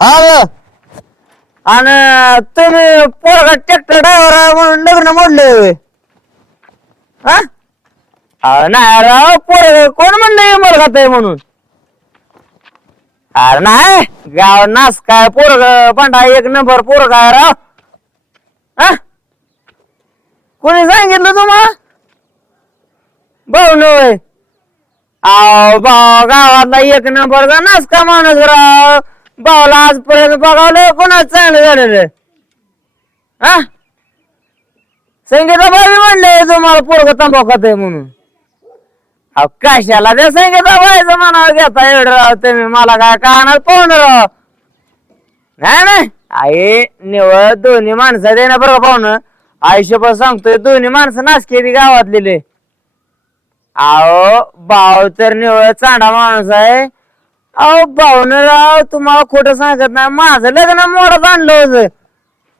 हा ग. आणि तुम्ही पोरगा ट्रॅक्टर ड्रायव्हर म्हणून लग्न मोडले. होय हा? अहो, नाही राव पोर कोण म्हणलं मुलगा आहे म्हणून? अरे नाही गाव नास काय पोरग बंडा एक नंबर पोरगा आहे राव. हा? कोणी सांगितलं तुम्हाला भाऊ नव्हे. अहो भाऊ गावातला एक नंबरचा नास का माणूस राव. भाऊला आजपर्यंत बघावलं कोणाच चांगलं झालेलं हा? संगीताबाई म्हणले तुम्हाला पोरग तंबाखात आहे म्हणून. अहो कशाला त्या संगीताबाईचं म्हणावं घेता एवढं राव तुम्ही मला काय कानात पाहून राव. नाही नाही. आई निवळ दोन्ही माणसं देणं बरं का पाहुणं. आयुष्यभर सांगतोय दोन्ही माणसं नाचके गावातलेले. अहो भाव तर निवळ चांडा माणूस आहे. अहो भाऊन राव तुम्हाला खोटं सांगत नाही. माझं लग्न मोडत आणलं होतं.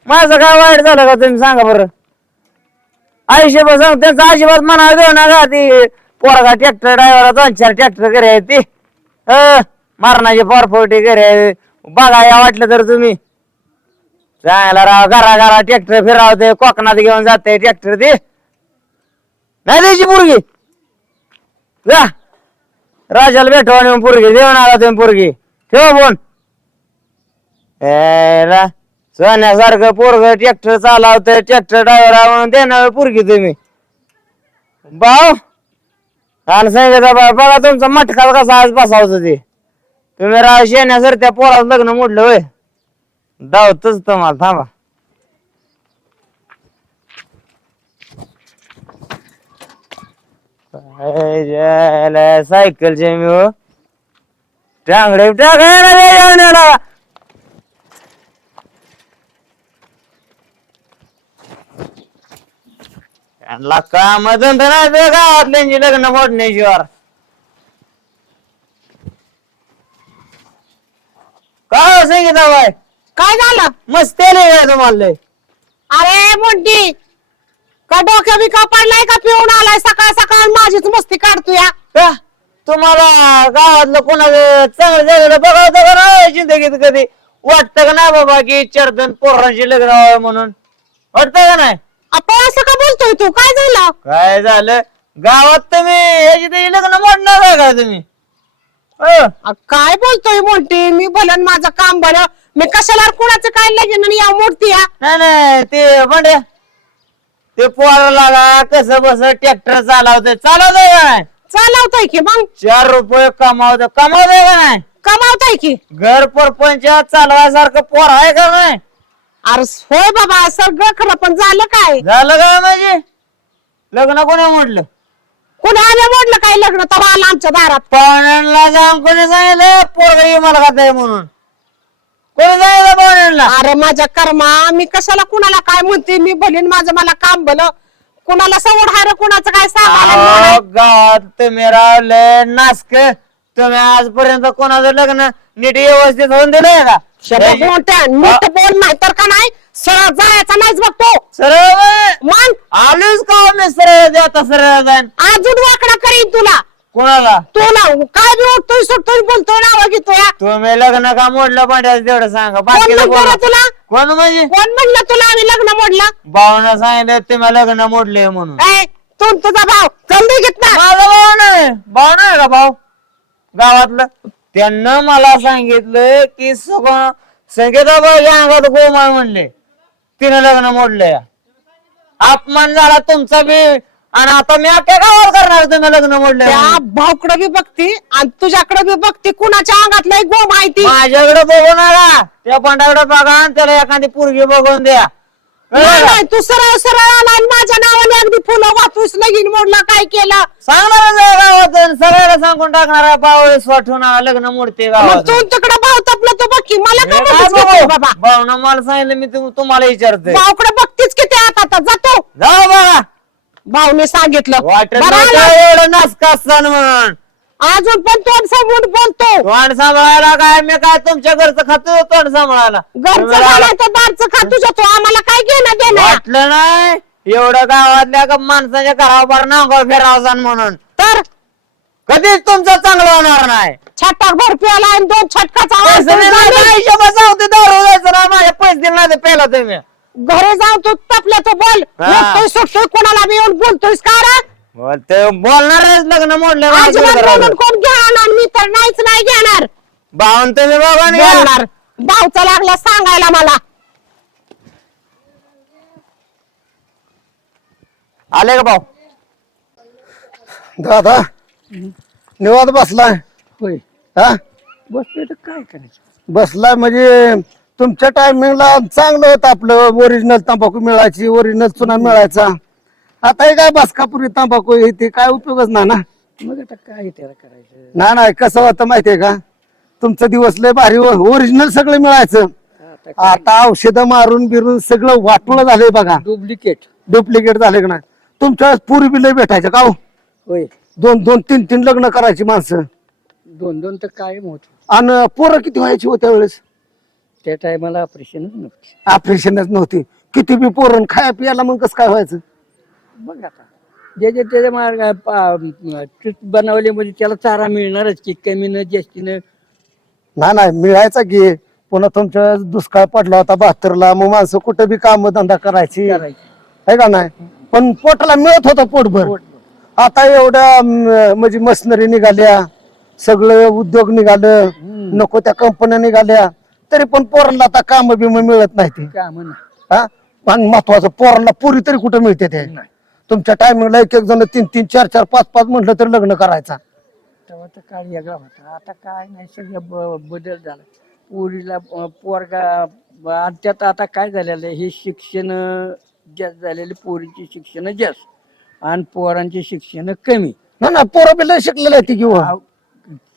माझं काय वाईट झालं का तुम्ही सांगा बरं? आयुष्यभर सांग त्यांचा अजिबात म्हणा देऊ नका ती. पोरगा ट्रॅक्टर ड्रायव्हर दोन चार ट्रॅक्टर घरी आहे ती. मारणाचे मारणाची पोरफोटी घरी आहे. बघा या वाटलं तर तुम्ही. चांगला राव घरा घरा ट्रॅक्टर फिरावते कोकणात घेऊन जाते ट्रॅक्टर ते. नाही द्यायची पोरगी. जा. राजाला भेटवा आणि पोरगी देऊन आला तुम्ही पोरगी. ठेवा फोन. एला, सोन्यासारखं पोरग ट्रॅक्टर चालावत ट्रॅक्टर ड्रायव्हर म्हणून देणार पोरगी तुम्ही. भाऊ आणि सांगितलं बा बघा तुमचा मटका कसा आज बसावचं ते. तुम्ही राव शेण्यासर त्या पोराचं लग्न मोडलं होय. धावतच तुम्हाला थांबा. सायकलचे मी हो. टांगडे टाकायला यांना काम धंदा नाही ते गावातल्यांची लग्न मोडण्याशिवाय. काय सांगितलं बाय काय झालं? मस्त तुम्हाला लय. अरे मोठी का डोक्या बिका पडलाय का पिऊन आलाय? सकाळ सकाळ माझीच मस्ती काढतो या का? तुम्हाला गावातलं कोणाचं चांगलं झालेलं नाही जिंदगीत कधी. वाटतं का नाही बाबा की चार दोन पोरांची लग्न व्हावं म्हणून? वाटतं का नाही? आपण असं का बोलतोय तू? काय झालं? काय झालं? गावात तुम्ही याची त्याची लग्न मोडणार आहे का तुम्ही? अं, अ, काय बोलतोय मोठी? मी भलन माझं काम भलं मी कशाला कुणाचं काय लगीन आणि या मोठी या नाही नाही ते बंड्या ते पोर लागा कसं बस ट्रॅक्टर चालवतंय. चालवतंय का नाही? चालवताय की मग? चार रुपये कमावत कमावतंय का नाही? कमावताय की. घर परपंच चालवायसारखं पोर आहे का नाही? अरे होय बाबा सगळं खरं पण झालं काय? झालं काय म्हणजे? लग्न कोणी म्हटलं कुणाने म्हटलं काय लग्न? तर आलं आमच्या दारात. पाहुण्यांना जाऊन कोणी सांगितलं पोरगी मला खात म्हणून. कोणी अरे माझ्या कर्मा मी कशाला कुणाला काय म्हणते? मी भलीन माझं मला काम भलं. कुणाला सवड हार कुणाचं काय सांगायला अहो, नाही. गावात तुम्ही रावले नासक. तुम्ही आजपर्यंत कोणाचं लग्न नीट व्यवस्थित होऊन दिलंय का? नीट बोल नाही तर का नाही? सरळ जायचा नाहीच बघतो सरळ मग? आलोच का मी सरळ आता सरळ जाईन? अजून वाकडा करीन तुला. कोणाला? तुला काय बी उठतोय सुटतोय बोलतोय नाव घेतोय तुम्ही लग्न का मोडलं पाहिजे तेवढं सांगा. कोण बाकीचं म्हणतो रे बोला. तुला? कोण म्हणजे? कोण म्हणलं तुला आम्ही लग्न मोडलं? भावना सांगितलं तुम्ही लग्न मोडले म्हणून. तू न तुझा भाव जल्दी घेत ना माझा भाऊ नाही. भाऊ नाही का भाऊ गावातलं. त्यांना मला सांगितलं की सगळं संगीताबाईच्या अंगात गोमाळ म्हणले. तिने लग्न मोडले अपमान झाला तुमचा बी आणि आता मी अख्ख्या गावात करणार तुम्ही लग्न मोडले त्या भाऊकडे बी बघती आणि तुझ्याकडे बी बघती. कुणाच्या अंगातलं एक गो माहिती? माझ्याकडे बघू नका. त्या पंडाकडे बघा आणि त्याला एखादी पोरगी बघून द्या. नाही, नाही, तू सरळ सरळ आला आणि माझ्या नावाने अगदी फुलं वाचूस लगीन मोडलं काय केलं? सांगणार गावात आणि सगळ्याला सांगून टाकणार पावळीस वाटून लग्न मोडते मग गावात तू तिकडे भाव तपलं तू बघ की मला काय काय म्हणतेस बघू? की तू बाबा? भावना मला सांगितलं मी तुम- तुम्हाला विचारतोय. भाऊकडे बघतीच किती आता आता. जातो. जाऊ बघा भाऊने सांगितलं. वाटत बरं नव्हतं आलं. एवढं म्हणून अजून पण तोंड समोर बोलतो. तोंड सांभाळायला काय? मी काय तुमच्या घरचं खातो तोंड सांभाळायला? घरचं तुम्ही झालं तर दारचं खा तुझ्या तो? आम्हाला काय घेणं देणं? वाटलं नाही? एवढं गावातल्या का माणसाच्या घरावर नांगोळ फिरावसान म्हणून. तर? कधीच तुमचं चांगलं होणार नाही. छटाक भर प्याला आणि दोन छटकाचा पैसे झाला. ना, हिशोबात जाऊ दे, दारू द्यायचं ना, माझे पैसे दिले नाही ते प्यायला तुम्ही. घरी जाऊन तू तपल्या तू बोल. हा. सुटतोय कोणाला बी येऊन बोलतोयस का रे? बोलते बोलणारच लग्न मोडलं अजिबात बोलून कोण घेणार मी तर नाहीच नाही घेणार. भाऊन तुम्ही बाबा बोलणार. भाऊचा लागला सांगायला मला. आले का भाऊ? दादा निवांत बसलाय. होय. हा? बसतोय तर काय करायचं? बसलाय म्हणजे तुमच्या टायमिंगला चांगलं होतं आपलं. ओरिजिनल तंबाखू मिळायची ओरिजिनल चुना मिळायचा. आता हे काय बसकापुरी तंबाखू हे ते काय उपयोगच ना? मग आता काय त्याला करायचं? नाही नाही कसं होतं माहितीये का? तुमचा दिवस लय भारी ओरिजिनल सगळं मिळायचं. आता आता औषधं मारून बिरून सगळं वाटलं झालंय बघा. डुप्लिकेट डुप्लिकेट झाले का नाही? तुमच्या वेळेस पुरी बी लय भेटायचं का हो? होय. दोन दोन तीन तीन लग्न करायची माणसं. दोन दोन तर कायम होत. आणि पोरं किती व्हायची हो त्यावेळेस? त्या टायमाला ऑपरेशनच नव्हते. ऑपरेशनच नव्हती. किती बी पोरण खाया पियाला मग कसं काय व्हायचं? बघ आता. जे जे त्याच्या मार्ग ट्रीट बनवले म्हणजे त्याला चारा मिळणारच की कमीनं जास्तीनं नाही नाही मिळायचा घे पुन्हा तुमच्या दुष्काळ पडला होता बहात्तरला मग माणसं कुठं बी काम धंदा करायची. करायचं. आहे का नाही? पण पोटाला मिळत होतं पोटभर. पोट- आता एवढ्या अं, म्हणजे मशिनरी निघाल्या सगळं उद्योग निघालं. नको त्या कंपन्या निघाल्या. तरी पण पोरांना आता काम बिम मिळत नाही ते काय म्हणा हा? आणि महत्वाचं पोरांना पुरी तरी कुठं मिळते ते? नाही. तुमच्या टायमिंगला एक एक जण तीन तीन चार चार पाच पाच म्हटलं तरी लग्न करायचा. तेव्हा तर काळ वेगळा होता. आता काय नाही सगळं ब- बदल झाला. पोरीला अं, पोरगा ब- आणि त्यात आता काय झालेलं आहे हे शिक्षण जास्त झालेले पोरीचे शिक्षण जास्त. आणि पोरांचे शिक्षण कमी. ना ना पोरं बी लय शिकलेले आहेत ती किंवा आव-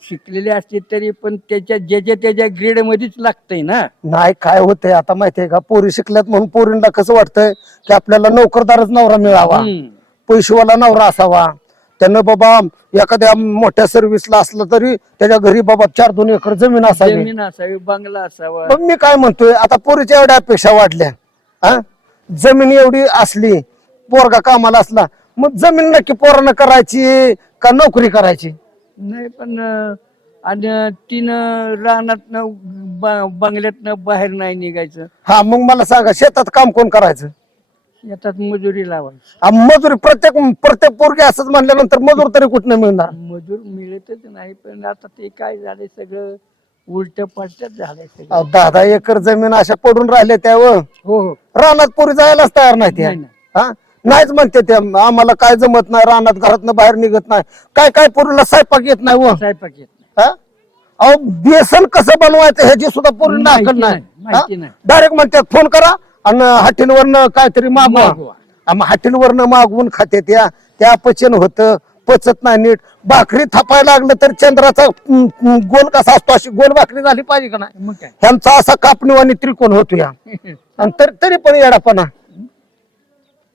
शिकलेले असते तरी पण त्याच्या ज्याच्या त्याच्या ग्रेड मध्येच लागतंय ना. नाही काय होतंय आता माहितीये का? पोरी शिकल्यात म्हणून पोरींना कसं वाटतंय? की आपल्याला नोकरदारच नवरा मिळावा. हम्म. पैशेवाला नवरा असावा. त्यानं बाबा एखाद्या मोठ्या सर्व्हिसला असलं तरी त्याच्या घरी बाबा चार दोन एकर जमीन असावी. जमीन असावी बंगला असावा. पण मी काय म्हणतोय? आता पोरीच्या एवढ्या अपेक्षा वाढल्या. हा? जमीन एवढी असली पोरगा कामाला असला मग जमीन नक्की पोरानं करायची का नोकरी करायची? नाही पण आणि तिनं रानात बंगल्यातनं बाहेर नाही निघायचं. हा मग मला सांगा शेतात काम कोण करायचं? शेतात मजुरी लावायची. आ, मजुरी प्रत्येक प्रत्येक पोरगी असंच म्हणल्यानंतर मजूर तरी कुठनं मिळणार? मजूर मिळतच नाही पण आता ते काय झालंय सगळं उलट पलटच झालंय सगळं. अहो, दहा दहा एकर जमीन अशा पडून राहिले त्यावर. हो हो. रानात पोरी जायलाच तयार नाही त्या नाही, नाही. हा? नाहीच म्हणते ते. आम्हाला काय जमत नाही रानात घरातनं बाहेर निघत नाही. काय काय पोरीला स्वयंपाक येत नाही व? स्वयंपाक येत नाही. हा? अहो बेसन कसं बनवायचं ह्याची सुद्धा पोरी माहिती नाकड नाही, माहिती नाही. नाही. डायरेक्ट म्हणतात फोन करा आणि हॉटेलवरनं काहीतरी मागवा. मागवा. आम्ही हॉटेलवरनं मागवून खाते त्या. त्या पचन होतं पचत नाही नीट. भाकरी थापायला लागलं तर चंद्राचा गोल कसा असतो? अशी गोल भाकरी झाली पाहिजे का नाही? मग काय? ह्यांचा असा कापणीवाणी त्रिकोण होतो या. आणि तरी तरी पण येडापणा.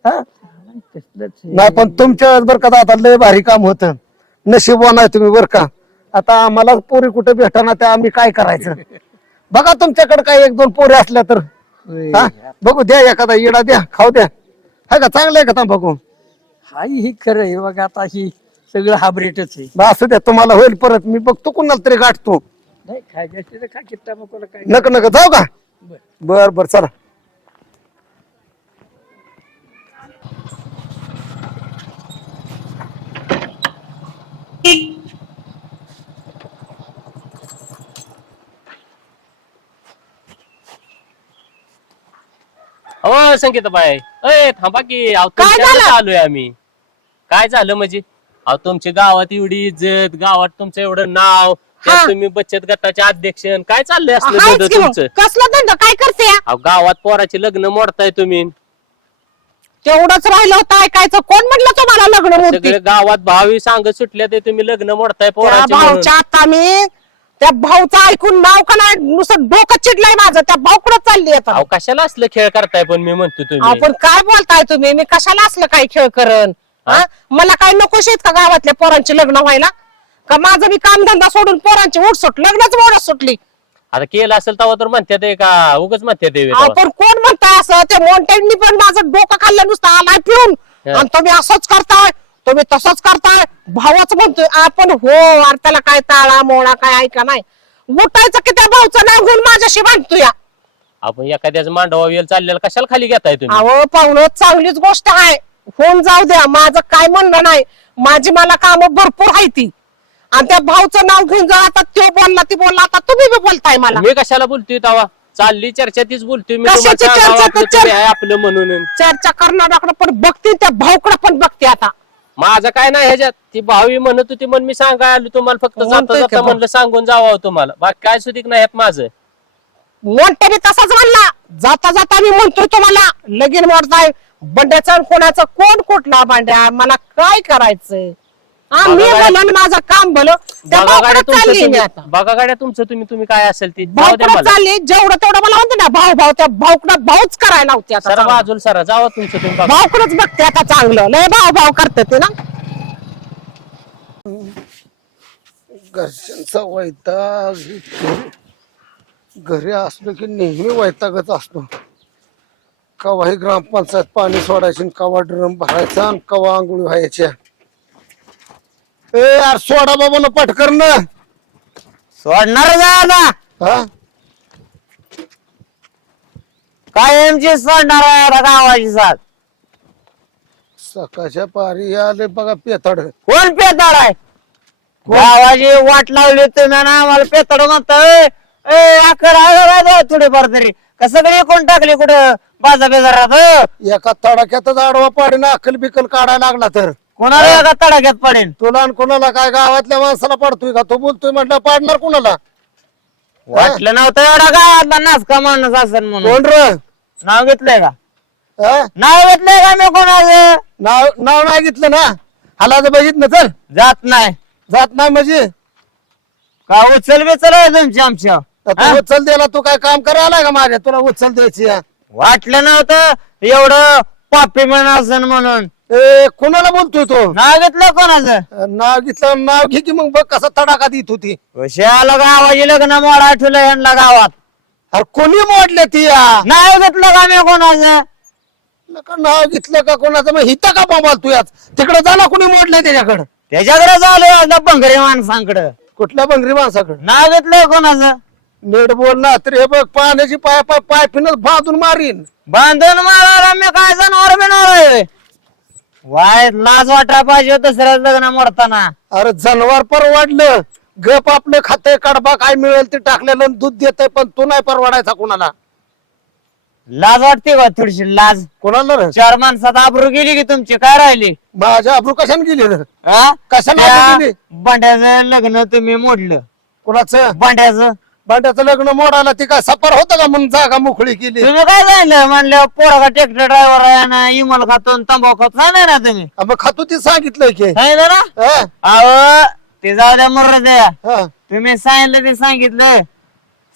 हा? नाही पण तुमच्या बर का आता लय भारी काम होतं. नशीबवान आहे तुम्ही बर का. आता आम्हाला पोरी कुठे भेटाना त्या आम्ही काय करायचं? बघा तुमच्याकडे काय एक दोन पोरी असल्या तर. होय. हा? बघू द्या एखादा इडा द्या खाऊ द्या. हाय का? चांगलं आहे का तांबाखू हाय ही खरं आहे बघा आता ही सगळं हाबरेटच आहे. बा, असू द्या तुम्हाला होईल परत. मी बघतो कुणाला तरी गाठतो. नाही खायचं असते तर खा कित्ता मकोला काय नक नक. जाऊ का. बर बर चला. हो संगीताबाई अय थांबा की अहो काय तुमच्याकडे झालं? आलोय आम्ही काय झालं म्हणजे अहो तुमच्या गावात एवढी इज्जत गावात तुमचं एवढं नाव त्यात हा. तुम्ही बचत गटाचे अध्यक्ष आणि काय चाललंय असलं हायच धंदं की मग. तुमचं कसला धंदा काय करते या? अहो गावात पोराचे लग्न मोडताय तुम्ही तेवढंच राहिलं होतं ऐकायचं कोण म्हटलं तुम्हाला लग्न सगळे गावात भावी सांगत सुटल्या ते तुम्ही लग्न मोडताय त्या पोराचे म्हणून. भाऊच्या आता मी त्या भाऊचं ऐकून नाव का नाही नुसतं डोकं चिडलंय माझं. त्या भाऊकडे चालली आता? अहो कशाला असलं खेळ करताय पण मी म्हणतो तुम्ही. आपण काय बोलताय तुम्ही? मी कशाला असलं काय खेळ करण? हा? मला काय नको शेत का गावातल्या पोरांची लग्न व्हायला? का माझं मी कामधंदा सोडून पोरांची उठ सुट लग्नच मोडत सुटली. आता केलं असेल तेव्हा तर म्हणतात ते का उगच म्हणतात तेव्हा. आपण कोण म्हणताय असं? ते मोंटेंनी पण माझं डोकं खाल्लं नुसतं आलाय पिऊन. हा. आणि तुम्ही असंच करताय. तुम्ही तसंच करताय. भावाच म्हणतोय आपण हो अरे त्याला काय ताळा मोळा काय ऐका नाही. उठायचं की त्या भाऊचं नाव घेऊन माझ्याशी भांडतोय. आपण एखाद्याच मांडवा वेल चाललेला कशाला खाली घेताय तुम्ही? अहो पाहुणं चांगलीच गोष्ट आहे. होऊन जाऊ द्या माझं काय म्हणणं नाही. माझी मला काम भरपूर आहे ती. आणि त्या भाऊचं नाव घेऊन जा आता तो बोलला ती बोलला आता तुम्ही बी बोलताय मला. मी कशाला बोलतोय तवा? चालली चर्चा तीच बोलतोय मी कशाची तुम्हाला. चर्चा? तर तुम्ही आहे आपलं म्हणून. चर्चा करणाऱ्याकडे पण बघते त्या भाऊकडे पण बघते आता. माझं काय नाही ह्याच्यात. ती भावी म्हणत होती म्हणून मी सांगाय आलो तुम्हाला. फक्त जाता म्हणतोय का जाता भाऊ? म्हणलं सांगून जावं तुम्हाला. बाकी काय सुधीक नाही ह्यात माझं. मोठ्याने तसाच म्हणला. जाता जाता मी म्हणतोय तुम्हाला. लगीन मोडताय. बंड्याचा आणि कोणाचा कोण कुठला भांड्या? मला काय करायचंय? हा मी बघा माझं काम भलं. त्या बघा गाड्या भाऊकडे तुमचं चालली मी तुम्ही आता. बघा गाड्या तुमचं तुम्ही तुम्ही काय असेल ते. जाऊ द्या भाऊकडे मला. चालली जेवढं तेवढं मला म्हणते ना भाऊ भाऊ त्या भाऊकडे भाऊच करायला होते आता सरा चांगलं. बाजूला सरा जावा तुमचं तुम्ही बघा. भाऊकडेच बघते आता चांगलं. लय भाऊ भाऊ करते ते ना. घरच्यांचा वैताग घरी- घरी असलो की नेहमी वैतागच असतो. कवाही ग्रामपंचायत पाणी सोडायची आणि कवा ड्रम भरायचा आणि कवा आंघोळी व्हायच्या. ए यार सोडा बाबा ना पटकर ना. सोडणार आता. हा? कायमची सोडणार आहे आता गावाची साथ? सकाळच्या पारी आले बघा पेताड. कोण पेताड आहे? गावाची वाट लावली तुम्ही ना आम्हाला पेताड म्हणतोय ए अकर आहे थोडीफार तरी. का सगळी कोण टाकली कुठं? बाजा बेजारात एका तडाख्यातच आडवा पाडीना अक्कल बिकल काढायला लागला तर. कोणाला एका तडाख्यात पडेल तुला आणि कोणाला काय गावातल्या माणसाला पाडतोय का? तो बोलतोय म्हटलं पाडणार कोणाला? वाटलं नव्हतं एवढा गावातला नाचका माणूस असेल म्हणून. कोण र? नाव घेतलंय का? हा? नाव घेतलंय का मी कोणाचं? नाव नाव नाही घेतलं ना? हलाचं बघितलं चल जात नाही. जात नाही म्हणजे? का उचल बिचल आहे तुमची आमच्या आता हा? तू उचल द्यायला तू काय काम करायला का माझ्या तुला उचल द्यायची. वाटलं नव्हतं एवढं पापी म्हण असेल म्हणून. ए कोणाला बोलतोय तो? नाव घेतलं कोणाचं? नाव घेतलं नाव घे की मग बघ कसा तडाखा देत होती. शाला गावाची लग्न मोडा ठेवलं यांना गावात. अरे कोणी मोडले ती या? नाव घेतलं का मी कोणाचं? नाव घेतलं का कोणाचं? मग हिता का बाबा तू याच तिकडे जा ना कोणी मोडले त्याच्याकडं. त्याच्याकडे झालं बंगरे माणसांकडे. कुठल्या बंगरी माणसाकडं? नाव घेतलं कोणाचं? नीट बोल ना तर हे बघ पाण्याची पाय पाय पायपीनच बांधून मारीन. बांधून मारा मी काय जनावर बिनावर आहे? वाईट लाज वाटा पाहिजे दुसऱ्या लग्न मोडताना. अरे जनावर परवडलं. गप आपलं खातंय कडबा काय मिळेल ते टाकलेलं आणि दूध देतय पण तू नाही परवडायचा कोणाला. लाज वाटते का थोडीशी लाज. कोणाला रे? चार माणसात आबरू गेली की तुमची? काय राहिली? माझ्या अब्रू कशाने गेली रे? हा? कशाला त्या आबरू गेली? बंड्याचं लग्न तुम्ही मोडलं. कोणाचं? बंड्याचं भांड्याचं लग्न मोडायला ती काय सफर होतं का म्हणून जागा मोकळी केली? तुम्ही काय झालं? म्हणलं पोरगा ट्रॅक्टर ड्रायव्हर आहे ना इमल खातो आणि तंबाखू खातो. नाही ना तुम्ही. मग खातो ती सांगितलंय की. सांगितलं ना हा? अहो ते जाऊ द्या मर द्या. हा. तुम्ही सांगितलं ते सांगितलं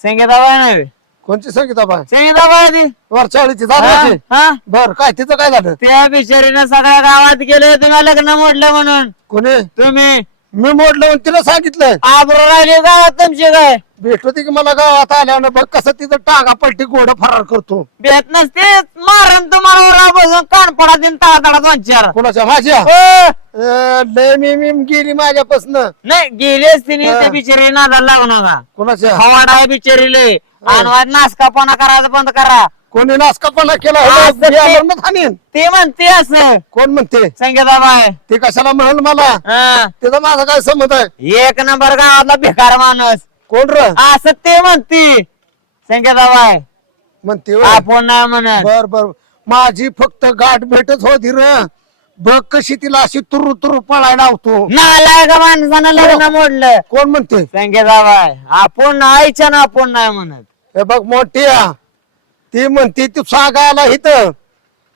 संगीता बाय नाही. कोणची संगीता बाय संगीता बाय ती. वरचाळीची हा? जागा हा? बर काय तिचं काय झालं? त्या बिचारीनं सगळ्या गावात गेले तुम्ही लग्न मोडलं म्हणून. कोणी? तुम्ही. मी मोडलं म्हणून तिला सांगितलं आबरू राहिली गावात तुमची काय? भेटतो ती की मला गावात आल्यानं बघ कसं तिचं टागा पलटी गोड फरार करतो. भेट नसते मारण तुम्हाला उराव बसून कान पडा दिन तळा तळा दोन चार. कोणाच्या? माझ्या? हो. अ, लय मी मी गेली माझ्यापासन. नाही गेलेच तिने हा. त्या बिचारी नादाला लागू नका. कोणाच्या? खवाडा आहे बिचारीले. आणि नासकापणा करायचं बंद करा. कोणी नासकापणा केला हा, हे ते- आलं ना हाणीन. ते म्हणते असं. कोण म्हणते? संगीता बाय. ते कशाला म्हणाल मला? हा. त्याचा माझा काय संमत आहे? एक नंबर गावातला बेकार माणूस. कोण र? असं ते म्हणते. संगीता बाय म्हणते होय. आपण नाही म्हणत. बर बर. माझी फक्त गाठ भेटच होती र. बघ कशी तिला अशी तुरु तुरु पळायला लावतो. नालायक माणसानं लग्न मोडलं. कोण म्हणते? संगीता बाय आपण आईच्या ना आपण नाही म्हणत. हे बघ मोठी आ. ती म्हणते ती सांगायला इथं.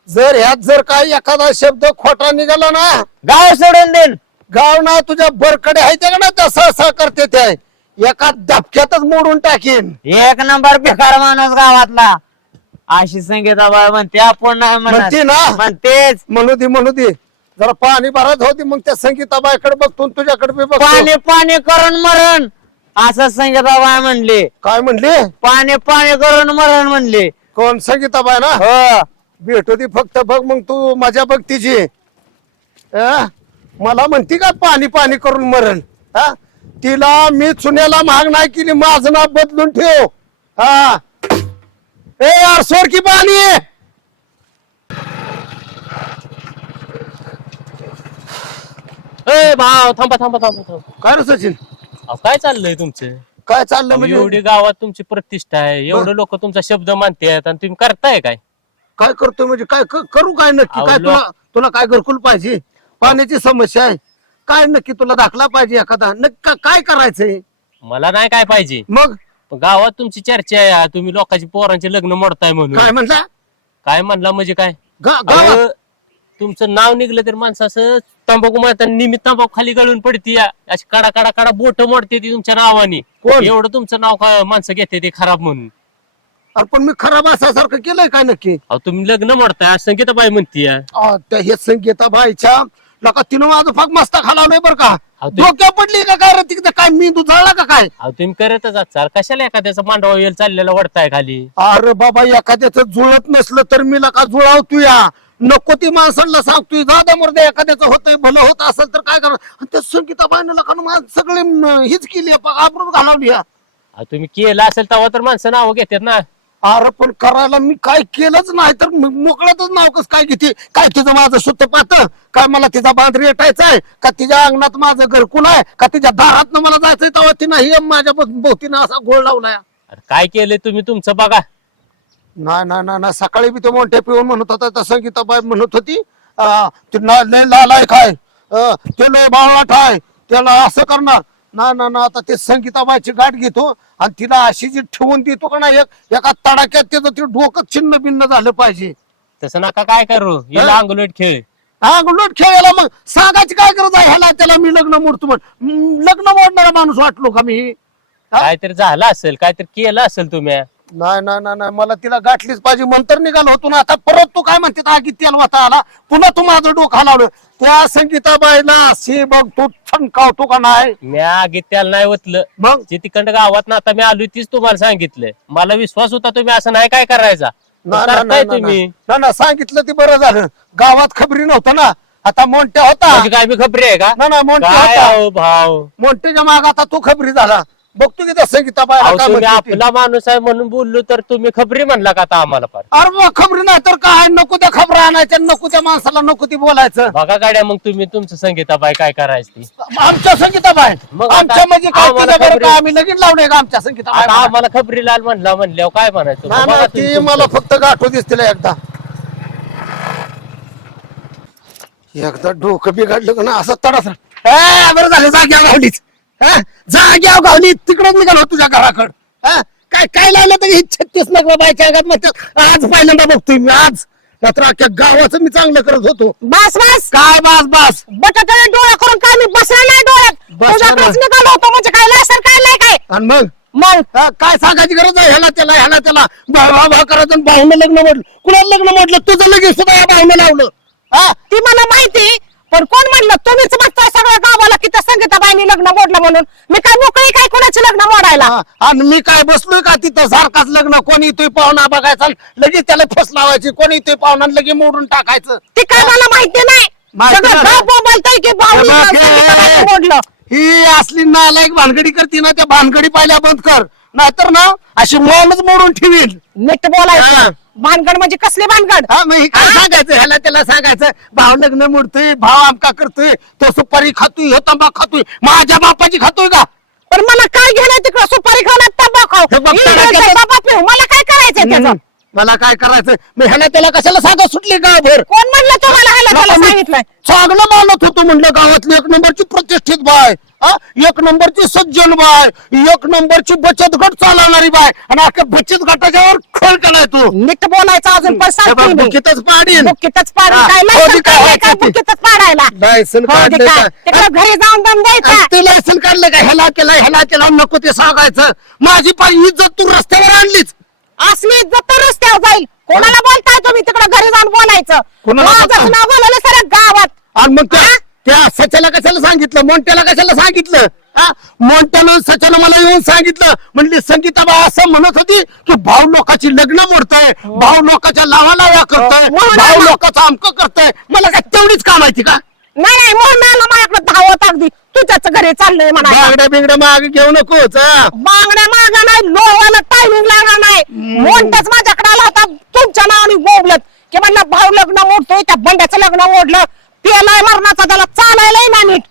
जर ह्यात जर काही एखादा शब्द खोटा निघाला ना गाव सोडून देईन. गाव ना तुझ्या बरकडे आहे ते ना तसं असं करते ते. एका धपक्यातच मोडून टाकीन. एक नंबर बेकार माणूस गावातला. अशी संगीता बाय म्हणते आपण नाही म्हणते. म्हणत ना? म्हणतेच. म्हणू दे म्हणू दे. जरा पाणी भरत होती मग त्या संगीताबाईकडे बघतो तुझ्याकडे बी बघतो. पाणी पाणी करून मरण. असं संगीता बाय म्हणले. काय म्हणली? पाणी पाणी करून मरण म्हणले. कोण? संगीताबाई ना? हो. भेटू दे फक्त बघ मग तू मजा बघ तिची अं? मला म्हणते का पाणी पाणी करून मरण? हा तिला मी चुन्याला महाग नाही केली माझं नाव बदलून ठेव. हा. ए यार सोड की पाणी. ए भाव थांबा थांबा थांबा थांबा. काय रे सचिन? अहो, काय चाललंय तुमचं? काय चाललं म्हणजे? एवढी गावात तुमची प्रतिष्ठा आहे एवढं लोक तुमचा शब्द मानतात आणि तुम्ही करताय काय? काय करतोय म्हणजे काय क- करू काय नक्की? काय तुला तुला काय घरकुल पाहिजे? पाण्याची समस्या आहे. काय नक्की तुला दाखला पाहिजे एखादा? नक्की काय करायचंय? मला नाही काय पाहिजे. मग? पण गावात तुमची चर्चा आहे तुम्ही लोकांची पोरांचे लग्न मोडताय म्हणून. काय म्हणला? काय म्हणला म्हणजे काय? गा- गावात? अहो, तुमचं नाव निघलं तर माणसं असं तंबाखू मारताना निमित्त तंबाखू खाली गळून पडती अशी काडा काडा काडा बोट मोडते ती तुमच्या नावाने. कोण? एवढं तुमचं नाव का- माणसं घेते ते खराब म्हणून. अरे पण मी खराब असासारखं केलंय काय नक्की? अहो तुम्ही लग्न मोडताय संगीताबाई त्या हे संगीता बाईच्या लका तिनं माझं फाक मस्ता खालावलंय बरं का. अहो, ते- डोक्या पडली का काय रे तिकडे? काय मी दुधाळला का काय? अहो तुम्ही करतच असाल. कशाला एखाद्याचा मांडवा येईल चाललेला वडताय खाली? अरे बाबा एखाद्याचं जुळत नसलं तर मी लका जुळावतो या. नको ती माणसांना सांगतोय. दादा मर्द एखाद्याचं होतंय भलं होत असेल तर काय करा त्या संगीताबाईनं लका माझ सगळे न- हीच केली आबरूच घालावली या. अहो तुम्ही केलं असेल तेव्हा तर माणसं नाव घेतात ना. अरे पण करायला मी काय केलंच नाही तर मोकळ्यातच नाव कस काय घेते? काय तिचं माझं सुत्त पात? काय मला तिचा बांध रेटायचा आहे? का तिच्या अंगणात माझं घरकुल आहे? का तिच्या दारात मला जायचंय तेव्हा तिनं हे माझ्या भोवतीनं असा गोळ लावलाय? अरे काय केलंय तुम्ही? तुमचं बघा. नाही नाही नाही नाही. सकाळी बी तो मोठे पिऊन म्हणत होता त्या संगीताबाई म्हणत होती अं, ते ना- लय लालाय काय अं, ते लय बावळाट आहे. त्याला असं करणार. ना ना ना आता ते संगीताबाईची गाठ घेतो आणि तिला अशी जी ठेवून देतो का नाही एक एका तडाक्यात त्याचं ते डोकं छिन्न भिन्न झालं पाहिजे. तसं नका काय करू? हिला अंगुलट खेळ. गुंडोट खेळायला मग सांगायची काय गरज आहे? ह्याला त्याला मी लग्न मोडतो म्हण लग्न मोडणारा माणूस वाटलो का मी? काहीतरी झालं असेल काहीतरी केलं असेल तुम्ही. नाही नाही नाही नाही. मला तिला गाठलीच पाहिजे नंतर निघालो होतो. ना आता परत तू काय म्हणते? आगीत तेल वाता आला. पुन्हा तू माझं डोकं लावलं त्या संगीताबाईला अशी बघ तू छणकावतो का नाही? मी आगीत त्याला नाही ओतलं. मग? जे तिकडं गावात ना आता मी आलोय तीच तुम्हाला सांगितलं मला विश्वास होता तुम्ही असं नाही काय करायचा. ना- ना- करताय ना- ना- तुम्ही. ना ना सांगितलं ते बरं झालं. गावात खबरी नव्हतं ना. आता मोंट्या होता. म्हणजे काय मी खबरी आहे का? ना ना मोंट्या काय होता. अहो भाव मोंट्याच्या माग आता तू खबरी झाला. बघतो की त्या संगीताबाईला अहो काय तुम्ही म्हणते ती. आपला माणूस आहे म्हणून बोललो तर तुम्ही खबरी म्हणला का आता आम्हाला पार अरे मग खबरी नाही तर काय? नको त्या खबरा आणायच्या नको त्या माणसाला नको ती बोलायचं. बघा गाड्या मग तुम्ही तुमचं संगीताबाई काय करायची ती? आमच्या संगीताबाई. मग आता आमच्या म्हणजे काय आम्हाला तिच्या बरं खबरी- का? आम्ही लगीन लावले का आमच्या संगीताबाई आता आम्हाला खबरी लाल म्हणला म्हणल्यावर काय म्हणायचं? बघा तुम्ही ती तुमचं. मला फक्त गाठू दिसतील एकदा. एकदा डोकं बिघडलं का ना? असं तडासा ए, बरं झालं जाग्यावर गावलीच हा? जाग्यावर गावली. तिकडच निघालो तुझ्या घराकड. हा? काय काय लावलं तर ही छत्तीस नगर बायच्या अंगात मग ते. आज पहिल्यांदा बघतोय मी आज. अख्ख्या गावाचं मी चांगलं करत होतो. बस बस. काय बास बास? बटाटा डोळा करून काय मी बसला नाही डोळ्यात? बसला तुझ्याकडेच नाही. निघालो होतो म्हणजे काय लायसन काय नाही काय? आणि मग? मग? हा, काय सांगायची गरज आहे? ह्याला त्याला ह्याला त्याला. भावा भा करायचं भाऊनं लग्न म्हटलं कुणाला लग्न म्हटलं तुझं लगेच सुद्धा या भाऊनं लावलं. हा ती मला माहिती. पण कोण म्हणलं? तुम्हीच म्हणताय सगळ्या गावाला की त्या संगीताबाईंनी लग्न मोडलं म्हणून. मी काय मोकळी काय कोणाचे लग्न मोडायला? हा, आणि मी काय बसलोय का तिथं सारखाच लग्न? कोणी येतोय पाहुणा बघायचा लगेच त्याला फस लावायची. कोणी येतोय पाहुणा लगेच मोडून टाकायचं. ती काय मला माहिती नाही. माहिती सगळं नाही. गाव बोंबलतंय की भाऊनी हे बघ, संगीताबाईंनी हे- मोडलं. ही असली नालायक भानगडी करते ना त्या भानगडी पाहिल्या बंद कर. नाहीतर ना अशी मौनच मोडून ठेवील नीट. बोलायचं. भानगड म्हणजे कसली भानगड? हा मग हे काय सांगायचं? ह्याला त्याला सांगायचं भाव लग्न मोडतोय भाव आमका करतोय तो सुपारी खातोय हो तंबा खातोय माझ्या बापाची खातोय का? पण मला काय घेणं तिकडं? सुपारी खाण्यात हे तंबाखू बघ, पिऊ. मला काय करायचंय त्याचं? हम्म. मला काय करायचं मी ह्याला त्याला कशाला सांगा सुटली गावभर कोण म्हणलं तुम्हाला ह्याला त्याला मी सांगितलंय? चांगलं मानत होतो म्हणलं गावातली. एक नंबरची प्रतिष्ठित बाय हा? एक नंबरची सज्जन बाय एक नंबरची बचत गट चालवणारी बाय. आणि अख्या बचत गटाच्यावर खेळ केलाय तू. नीट बोलायचं अजून पण हे बघ, सांगते मी. बुकीतच पाडीन. हा, काय हो, ते काय काय पाडायला? लायसन हो, ते काढलं काय? का? तिकडं घरी जाऊन दम द्यायचा. आणि ते लायसन काढलं का? ह्याला केला ह्याला केला नको ते सांगायचं. माझी पाय इज्जत तू रस्त्यावर आणलीच. असली इज्जत तर रस्त्यावर जाईल. कोणाला बोलताय तुम्ही? तिकडे घरी जाऊन बोलायचं. कोणाला माझंच बोलताय? नाव बोलवलं सर गावात. आणि मग त्या? त्या सच्याला कशाला सांगितलं? मोंट्याला कशाला सांगितलं? हा? मोंट्यानं सच्याला मला येऊन सांगितलं. म्हणली संगीताबा असं म्हणत होती की भाऊ लोकांची लग्न मोडताय भाऊ लोकांच्या लावा लाव्या करताय हो, हो, भाऊ हो. लोकांचं अमक करताय. मला काय तेवढीच काम माहिती का? नाही नाही म्हणून आला माझ्याकडे धावत अगदी तुझ्याच घरी चाललंय म्हणा. बांगड्या बिंगड्या माग घेऊ नकोच हा. बांगड्या मागा नाही लोवाला टायमिंग लागणार नाही. मोठच माझ्याकडे आला होता तुमच्या नावाने बोबलत. की म्हणलं भाऊ लग्न मोडतोय त्या बंड्याचं लग्न मोडलं. पेलाय मरणाचा त्याला चालायलाही ना नीट.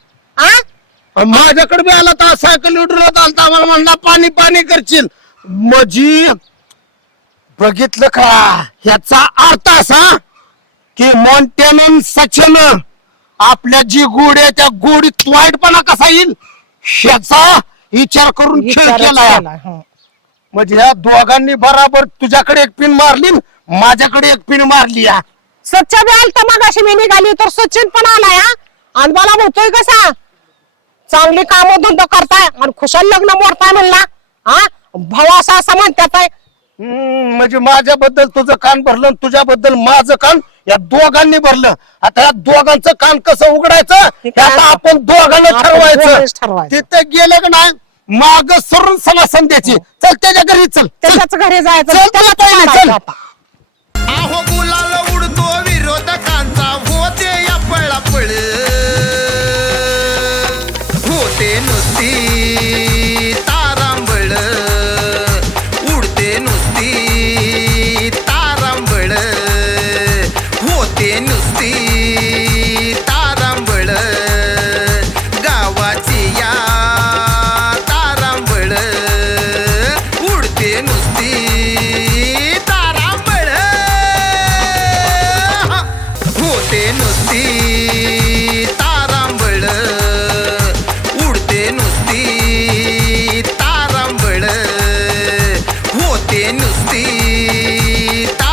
आणि माझ्याकडे बी आला तर सायकल उडवत आलता मला म्हणला पाणी पाणी करशील. मजी बघितलं का? ह्याचा अर्थ असा की मॉन्टेन सचिन आपल्या जी गोडी आहे त्या गोडीत वाईटपणा कसा येईल ह्याचा विचार करून खेळ विचारच केलाय, हं. म्हणजे ह्या दोघांनी बराबर तुझ्याकडे एक पिन मारली न माझ्याकडे एक पिन मारली या स्वच्छ बी आलता मग अशी मी निघाली तर सचिन पण आलाय हा. आणि मला म्हणतोय कसा चांगली काम धंदा करताय आणि खुशाल लग्न मोडताय म्हणला हा. भाऊ असा असं म्हणतात आहे हम्म, म्हणजे माझ्याबद्दल तुझं कान भरलं आणि तुझ्याबद्दल माझं कान या दोघांनी भरलं आता या दोघांचं कान कसं उघडायचं हे आता? आपण दोघांना आपण ठरवायचं. तिथं गेलं का नाही माग सरून सलासन द्यायची चल त्याच्या घरी चल चल. त्याच्याच घरी जायचं चल, आता. en usted.